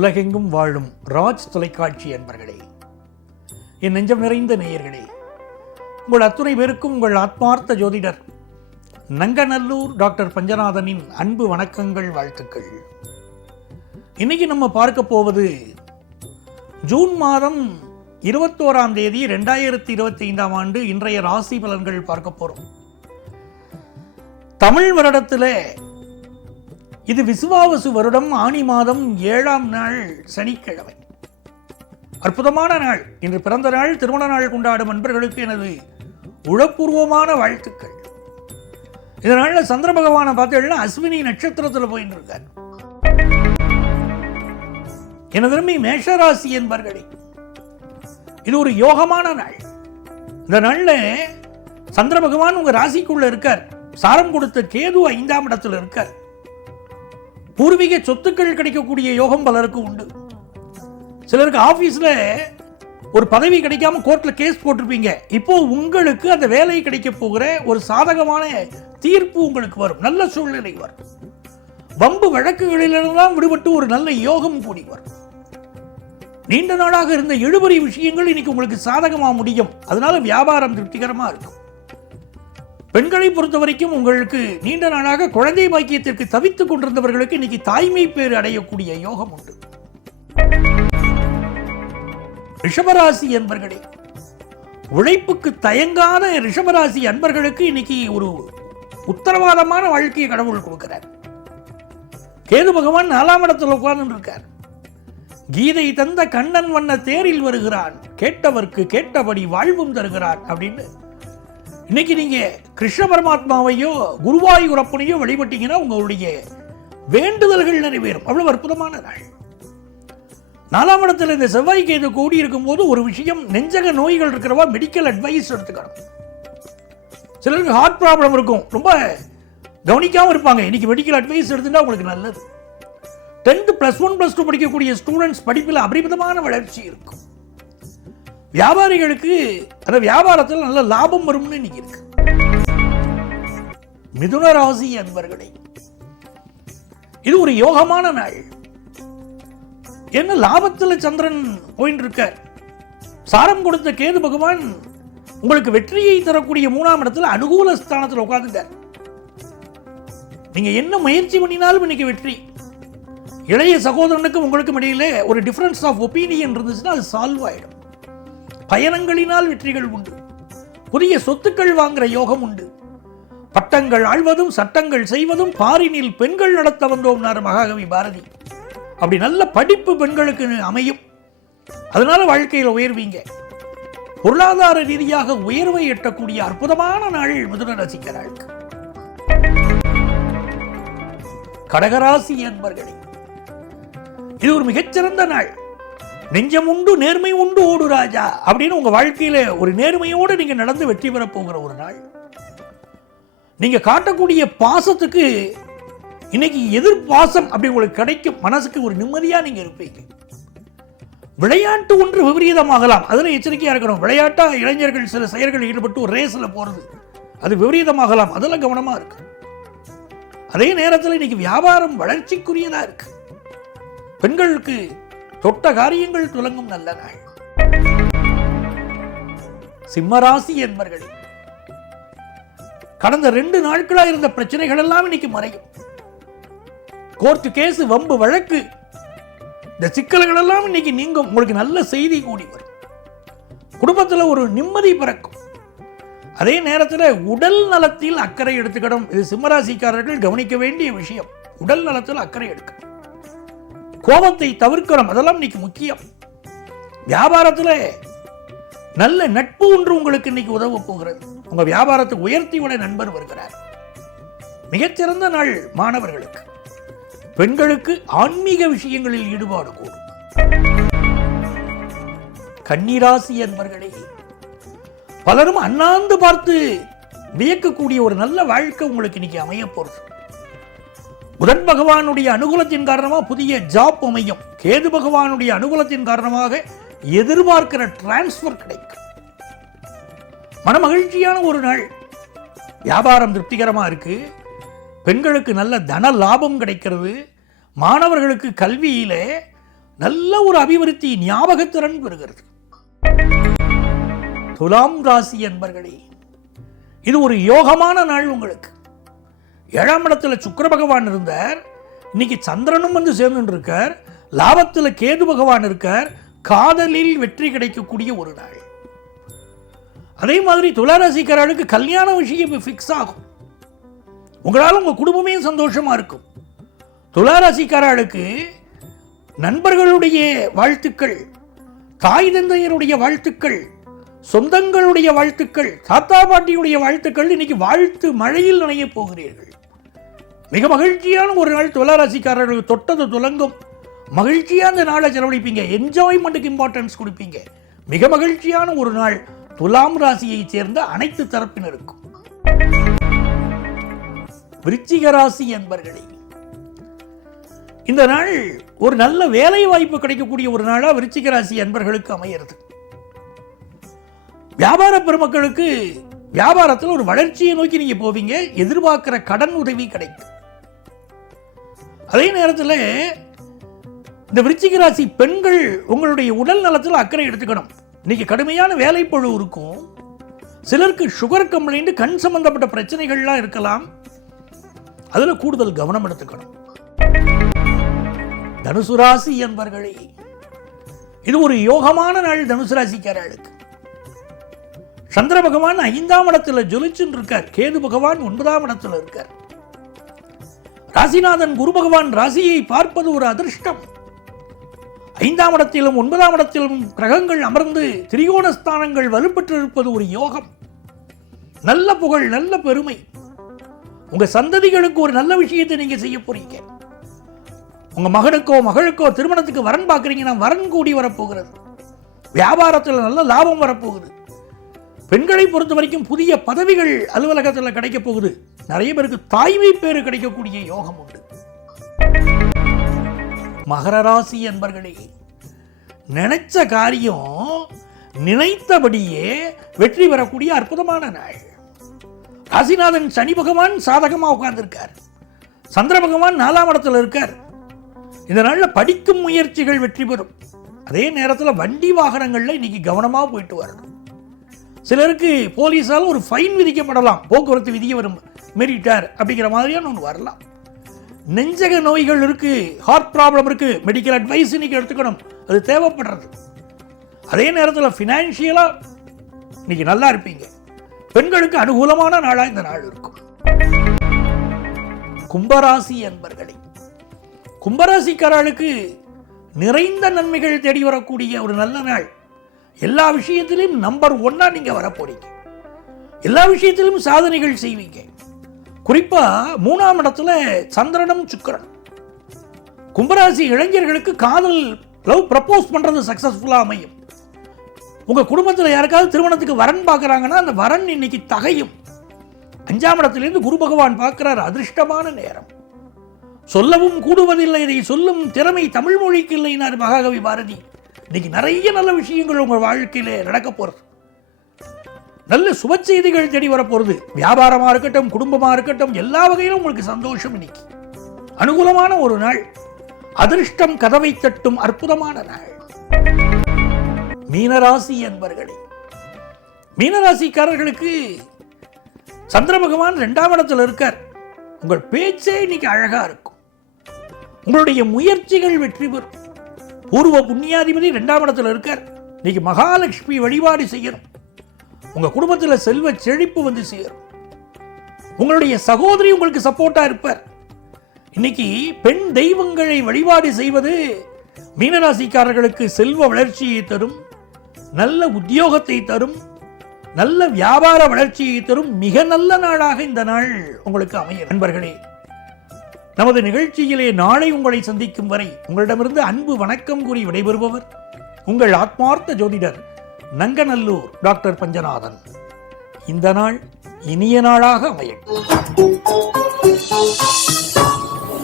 உலகெங்கும் வாழும் ராஜ் தொலைக்காட்சி அன்பர்களே, என் நெஞ்சம் நிறைந்த நேயர்களே, உங்கள் அத்துணை பேருக்கும் உங்கள் ஆத்மார்த்த ஜோதிடர் நங்கநல்லூர் டாக்டர் பஞ்சநாதனின் அன்பு வணக்கங்கள், வாழ்த்துக்கள். இன்னைக்கு நம்ம பார்க்க போவது ஜூன் மாதம் 21ஆம் தேதி 2025ஆம் ஆண்டு இன்றைய ராசி பலன்கள் பார்க்க போறோம். தமிழ் வருடத்தில் இது விசுவாவசு வருடம், ஆனி மாதம் 7ஆம் நாள் சனிக்கிழமை. அற்புதமான நாள். இன்று பிறந்த நாள், திருமண நாள் கொண்டாடும் அன்பர்களுக்கு எனது உளப்பூர்வமான வாழ்த்துக்கள். இந்த நாளில் சந்திர பகவானை பார்த்தீங்கன்னா அஸ்வினி நட்சத்திரத்தில் போயிட்டு இருக்கார். எனது திரும்பி மேஷராசி என்பர்களே, இது ஒரு யோகமான நாள். இந்த நாளில் சந்திர பகவான் உங்க ராசிக்குள்ள இருக்கார். சாரம் கொடுத்த கேது 5ஆம் இடத்துல இருக்கார். பூர்வீக சொத்துக்கள் கிடைக்கக்கூடிய யோகம் பலருக்கு உண்டு. சிலருக்கு ஆபீஸ்ல ஒரு பதவி கிடைக்காம கோர்ட்ல கேஸ் போட்டிருப்பீங்க. இப்போ உங்களுக்கு அந்த வேலை கிடைக்க போகிற ஒரு சாதகமான தீர்ப்பு உங்களுக்கு வரும். நல்ல சூழ்நிலை வரும். வம்பு வழக்குகளிலிருந்தான் விடுபட்டு ஒரு நல்ல யோகம் கூடி வரும். நீண்ட நாளாக இருந்த இழுபறி விஷயங்கள் இன்னைக்கு உங்களுக்கு சாதகமாக முடியும். அதனால வியாபாரம் திருப்திகரமா இருக்கும். பெண்களை பொறுத்த வரைக்கும் உங்களுக்கு நீண்ட நாளாக குழந்தை பாக்கியத்திற்கு தவித்துக் கொண்டிருந்தவர்களுக்கு இன்னைக்கு தாய்மை பேறு அடையக்கூடிய யோகம் உண்டு. ரிஷபராசி அன்பர்களே, உழைப்புக்கு தயங்காத ரிஷபராசி அன்பர்களுக்கு இன்னைக்கு ஒரு உத்தரவாதமான வாழ்க்கையை கடவுள் கொடுக்கிறார். கேது பகவான் 4ஆம் இடத்தில் உட்கார்ந்து இருக்கார். கீதை தந்த கண்ணன் வண்ண தேரில் வருகிறான், கேட்டவர்க்கு கேட்டபடி வாழ்வும் தருகிறான் அப்படின்னு இன்னைக்கு நீங்க கிருஷ்ண பரமாத்மாவையோ குருவாயூரப்பனையோ வழிபட்டீங்கன்னா உங்களுடைய வேண்டுதல்கள் நிறைவேறும். அவ்வளவு அற்புதமான நாள். 4ஆம் இடத்துல இந்த செவ்வாய் கேது கூடி இருக்கும் போது ஒரு விஷயம், நெஞ்சக நோய்கள் இருக்கிறவா மெடிக்கல் அட்வைஸ் எடுத்துக்கணும். சிலருக்கு ஹார்ட் ப்ராப்ளம் இருக்கும், ரொம்ப கவனிக்காம இருப்பாங்க. இன்னைக்கு மெடிக்கல் அட்வைஸ் எடுத்துட்டா உங்களுக்கு நல்லது. 10th +1 +2 படிக்கக்கூடிய ஸ்டூடெண்ட்ஸ் படிப்பில் அபரிமிதமான வளர்ச்சி இருக்கும். வியாபாரிகளுக்கு அந்த வியாபாரத்தில் நல்ல லாபம் வரும்னு இன்னைக்கு இருக்கு. மிதுன ராசி அன்பர்களே, இது ஒரு யோகமான நாள். என்ன லாபத்தில் சந்திரன் போயிட்டு இருக்க, சாரம் கொடுத்த கேது பகவான் உங்களுக்கு வெற்றியை தரக்கூடிய 3ஆம் இடத்துல அனுகூல ஸ்தானத்தில் உட்கார்ந்துட்டார். நீங்க என்ன முயற்சி பண்ணினாலும் இன்னைக்கு வெற்றி. இளைய சகோதரனுக்கும் உங்களுக்கும் இடையில ஒரு டிஃபரன்ஸ் ஆஃப் ஒப்பீனியன் இருந்துச்சுன்னா அது சால்வ் ஆயிடும். பயணங்களினால் வெற்றிகள் உண்டு. புதிய சொத்துக்கள் வாங்குற யோகம் உண்டு. பட்டங்கள் ஆழ்வதும் சட்டங்கள் செய்வதும் பாரினில் பெண்கள் நடத்த வந்தோம் மகாகவி பாரதி. அப்படி நல்ல படிப்பு பெண்களுக்கு அமையும். அதனால வாழ்க்கையில் உயர்வீங்க. பொருளாதார ரீதியாக உயர்வை எட்டக்கூடிய அற்புதமான நாள் மிதுன ராசிக்காரர்களுக்கு. கடகராசி அன்பர்களே, இது ஒரு மிகச்சிறந்த நாள். நெஞ்சம் உண்டு நேர்மை உண்டு ஓடு ராஜா அப்படின்னு உங்க வாழ்க்கையில ஒரு நேர்மையோடு நீங்க நடந்து வெற்றி பெற போகிற ஒரு நாள். நீங்க காட்டக்கூடிய பாசத்துக்கு இன்னைக்கு எதிர்பாசம் அப்படி உங்களுக்கு கிடைக்கும். மனசுக்கு ஒரு நிம்மதியா நீங்க இருப்பீங்க. விளையாட்டு ஒன்று விபரீதமாகலாம், அதுல எச்சரிக்கையா இருக்கணும். விளையாட்டா இளைஞர்கள் சில செயல்களில் ஈடுபட்டு ஒரு ரேஸ்ல போறது, அது விபரீதமாகலாம். அதெல்லாம் கவனமா இருக்கு. அதே நேரத்தில் இன்னைக்கு வியாபாரம் வளர்ச்சிக்குரியதா இருக்கு. பெண்களுக்கு தொட்ட காரியங்கள் துலங்கும் நல்ல நாள். சிம்மராசி என்பர்களே, கடந்த 2 நாட்களா இருந்த பிரச்சனைகள் எல்லாம் இன்னைக்கு மறையும். கோர்ட் கேஸ், வம்பு வழக்கு, இந்த சிக்கல்கள் எல்லாம் இன்னைக்கு நீங்கும். உங்களுக்கு நல்ல செய்தி கூடி வரும். குடும்பத்தில் ஒரு நிம்மதி பிறக்கும். அதே நேரத்தில் உடல் நலத்தில் அக்கறை எடுத்துக்கணும். இது சிம்மராசிக்காரர்கள் கவனிக்க வேண்டிய விஷயம். உடல் நலத்தில் அக்கறை எடுக்கணும். கோபத்தை தவிர்க்கணும். அதெல்லாம் இன்னைக்கு முக்கியம். வியாபாரத்தில் நல்ல நட்பு ஒன்று உங்களுக்கு இன்னைக்கு உதவ போகிறது. உங்க வியாபாரத்தை உயர்த்தி விட நண்பர் வருகிறார். மிகச்சிறந்த நாள் மாணவர்களுக்கு. பெண்களுக்கு ஆன்மீக விஷயங்களில் ஈடுபாடு கூடும். கன்னிராசி என்பர்களே, பலரும் அண்ணாந்து பார்த்து வியக்கக்கூடிய ஒரு நல்ல வாழ்க்கை உங்களுக்கு இன்னைக்கு அமைய போறது. புதன் பகவானுடைய அனுகூலத்தின் காரணமாக புதிய ஜாப் அமையும். கேது பகவானுடைய அனுகூலத்தின் காரணமாக எதிர்பார்க்கிற டிரான்ஸ்பர் கிடைக்கும். மனமகிழ்ச்சியான ஒரு நாள். வியாபாரம் திருப்திகரமா இருக்கு. பெண்களுக்கு நல்ல தன லாபம் கிடைக்கிறது. மாணவர்களுக்கு கல்வியிலே நல்ல ஒரு அபிவிருத்தி, ஞாபகத்திறன் பெறுகிறது. துலாம் ராசி என்பர்களே, இது ஒரு யோகமான நாள் உங்களுக்கு. 7ஆம் இடத்துல சுக்கிர பகவான் இருந்தார், இன்னைக்கு சந்திரனும் வந்து சேர்ந்து இருக்கார், லாபத்தில் கேது பகவான் இருக்கார், காதலில் வெற்றி கிடைக்கக்கூடிய ஒரு நாள். அதே மாதிரி துளாராசிக்காரர்களுக்கு கல்யாண விஷயம் ஃபிக்ஸ் ஆகும். உங்களால் உங்க குடும்பமே சந்தோஷமா இருக்கும். துளாராசிக்காரர்களுக்கு நண்பர்களுடைய வாழ்த்துக்கள், தாய் தந்தையருடைய வாழ்த்துக்கள், சொந்தங்களுடைய வாழ்த்துக்கள், தாத்தா பாட்டியுடைய வாழ்த்துக்கள், இன்னைக்கு வாழ்த்து மழையில் நனைய போகிறீர்கள். மிக மகிழ்ச்சியான ஒரு நாள் துளாராசிக்காரர்களுக்கு. தொட்டது துலங்கும், மகிழ்ச்சியாக அந்த நாளை செலவழிப்பீங்க, என்ஜாய்மெண்ட்டுக்கு இம்பார்ட்டன்ஸ் கொடுப்பீங்க. மிக மகிழ்ச்சியான ஒரு நாள் துலாம் ராசியைச் சேர்ந்த அனைத்து தரப்பினருக்கும். விருச்சிக ராசி என்பர்களே, இந்த நாள் ஒரு நல்ல வேலை வாய்ப்பு கிடைக்கக்கூடிய ஒரு நாளா விருச்சிக ராசி அன்பர்களுக்கு அமைகிறது. வியாபார பெருமக்களுக்கு வியாபாரத்தில் ஒரு வளர்ச்சியை நோக்கி நீங்க போவீங்க, எதிர்பார்க்கிற கடன் உதவி கிடைக்கும். அதே நேரத்தில் இந்த விருச்சிக ராசி பெண்கள் உங்களுடைய உடல் நலத்தில் அக்கறை எடுத்துக்கணும். இன்னைக்கு கடுமையான வேலைப்பழு இருக்கும். சிலருக்கு சுகர் கம்ப்ளைண்ட், கண் சம்பந்தப்பட்ட பிரச்சனைகள்லாம் இருக்கலாம். அதுல கூடுதல் கவனம் எடுத்துக்கணும். தனுசு ராசி என்பர்களே, இது ஒரு யோகமான நாள் தனுசு ராசிக்காரர்களுக்கு. சந்திர பகவான் 5ஆம் இடத்துல ஜொலிச்சுன்னு இருக்கார், கேது பகவான் 9ஆம் இடத்துல இருக்கார். ராசிநாதன் குரு பகவான் ராசியை பார்ப்பது ஒரு அதிர்ஷ்டம். 5ஆம் இடத்திலும் 9ஆம் இடத்திலும் கிரகங்கள் அமர்ந்து திரிகோணஸ்தானங்கள் வலுப்பெற்றிருப்பது ஒரு யோகம். நல்ல புகழ், நல்ல பெருமை. உங்க சந்ததிகளுக்கு ஒரு நல்ல விஷயத்தை நீங்க செய்ய போறீங்க. உங்க மகனுக்கோ மகளுக்கோ திருமணத்துக்கு வரன் பார்க்குறீங்கன்னா வரன் கூடி வரப்போகிறது. வியாபாரத்தில் நல்ல லாபம் வரப்போகுது. பெண்களை பொறுத்த வரைக்கும் புதிய பதவிகள் அலுவலகத்தில் கிடைக்க போகுது. நிறைய பேருக்கு தாய்மை பேரு கிடைக்கக்கூடிய யோகம் உண்டு. மகர ராசி என்பர்களே, நினைச்ச காரியம் நினைத்தபடியே வெற்றி பெறக்கூடிய அற்புதமான நாள். ராசிநாதன் சனி பகவான் சாதகமா உட்கார்ந்திருக்கார், சந்திர பகவான் 4ஆம் இடத்துல இருக்கார். இந்த நாள்ல படிக்கும் முயற்சிகள் வெற்றி பெறும். அதே நேரத்தில் வண்டி வாகனங்கள்ல இன்னைக்கு கவனமா போயிட்டு வரணும். சிலருக்கு போலீஸால் ஒரு ஃபைன் விதிக்கப்படலாம், போக்குவரத்து விதிய வரும் மெரிட்டார் அப்படிங்கிற மாதிரியான ஒன்று வரலாம். நெஞ்சக நோய்கள் இருக்கு, ஹார்ட் ப்ராப்ளம் இருக்கு, மெடிக்கல் அட்வைஸ் இன்னைக்கு எடுத்துக்கணும், அது தேவைப்படுறது. அதே நேரத்தில் ஃபினான்ஷியலா இன்னைக்கு நல்லா இருப்பீங்க. பெண்களுக்கு அனுகூலமான நாளா இந்த நாள் இருக்கும். கும்பராசி என்பர்களே, கும்பராசிக்காரர்களுக்கு நிறைந்த நன்மைகள் தேடி வரக்கூடிய ஒரு நல்ல நாள். எல்லா விஷயத்திலும் நம்பர் 1 நீங்க வரப்போறீங்க. எல்லா விஷயத்திலும் சாதனைகள் செய்வீங்க. குறிப்பா 3ஆம் இடத்துல சந்திரனும் சுக்கிரன். கும்பராசி இளைஞர்களுக்கு காதல், லவ் ப்ரப்போஸ் பண்றது சக்சஸ்ஃபுல்லா அமையும். உங்க குடும்பத்தில் யாருக்காவது திருமணத்துக்கு வரன் பார்க்கறாங்கன்னா அந்த வரன் இன்னைக்கு தகையும். 5ஆம் இடத்திலிருந்து குரு பகவான் பார்க்கிறார், அதிர்ஷ்டமான நேரம். சொல்லவும் கூடுவதில்லை, இதை சொல்லும் திறமை தமிழ் மொழிக்கு இல்லைனார் மகாகவி பாரதி. இன்னைக்கு நிறைய நல்ல விஷயங்கள் உங்கள் வாழ்க்கையில நடக்க போறது. நல்ல சுப செய்திகள் தேடி வரப்போறது. வியாபாரமா இருக்கட்டும், குடும்பமா இருக்கட்டும், எல்லா வகையிலும் உங்களுக்கு சந்தோஷம். இன்னைக்கு அனுகூலமான ஒரு நாள். அதிர்ஷ்டம் கதவை தட்டும் அற்புதமான நாள். மீனராசி என்பர்களே, மீனராசிக்காரர்களுக்கு சந்திர பகவான் 2ஆம் இடத்துல இருக்கார். உங்கள் பேச்சே இன்னைக்கு அழகா இருக்கும். உங்களுடைய முயற்சிகள் வெற்றி பெறும். பூர்வ புண்ணியாதிபதி 2ஆம் இடத்துல இருக்கார். இன்னைக்கு மகாலட்சுமி வழிபாடு செய்யணும். உங்க குடும்பத்தில் செல்வ செழிப்பு வந்து சேரும். உங்களுடைய சகோதரி உங்களுக்கு சப்போர்ட்டா இருப்பார். இன்னைக்கு பெண் தெய்வங்களை வழிபாடு செய்வது மீனராசிக்காரர்களுக்கு செல்வ வளர்ச்சியை தரும், நல்ல உத்தியோகத்தை தரும், நல்ல வியாபார வளர்ச்சியை தரும். மிக நல்ல நாளாக இந்த நாள் உங்களுக்கு அமையும். நண்பர்களே, நமது நிகழ்ச்சியிலே நாளை உங்களை சந்திக்கும் வரை உங்களிடமிருந்து அன்பு வணக்கம் கூறி விடைபெறுபவர் உங்கள் ஆத்மார்த்த ஜோதிடர் நங்கநல்லூர் டாக்டர் பஞ்சநாதன். இந்த நாள் இனிய நாளாக அமையட்டும்.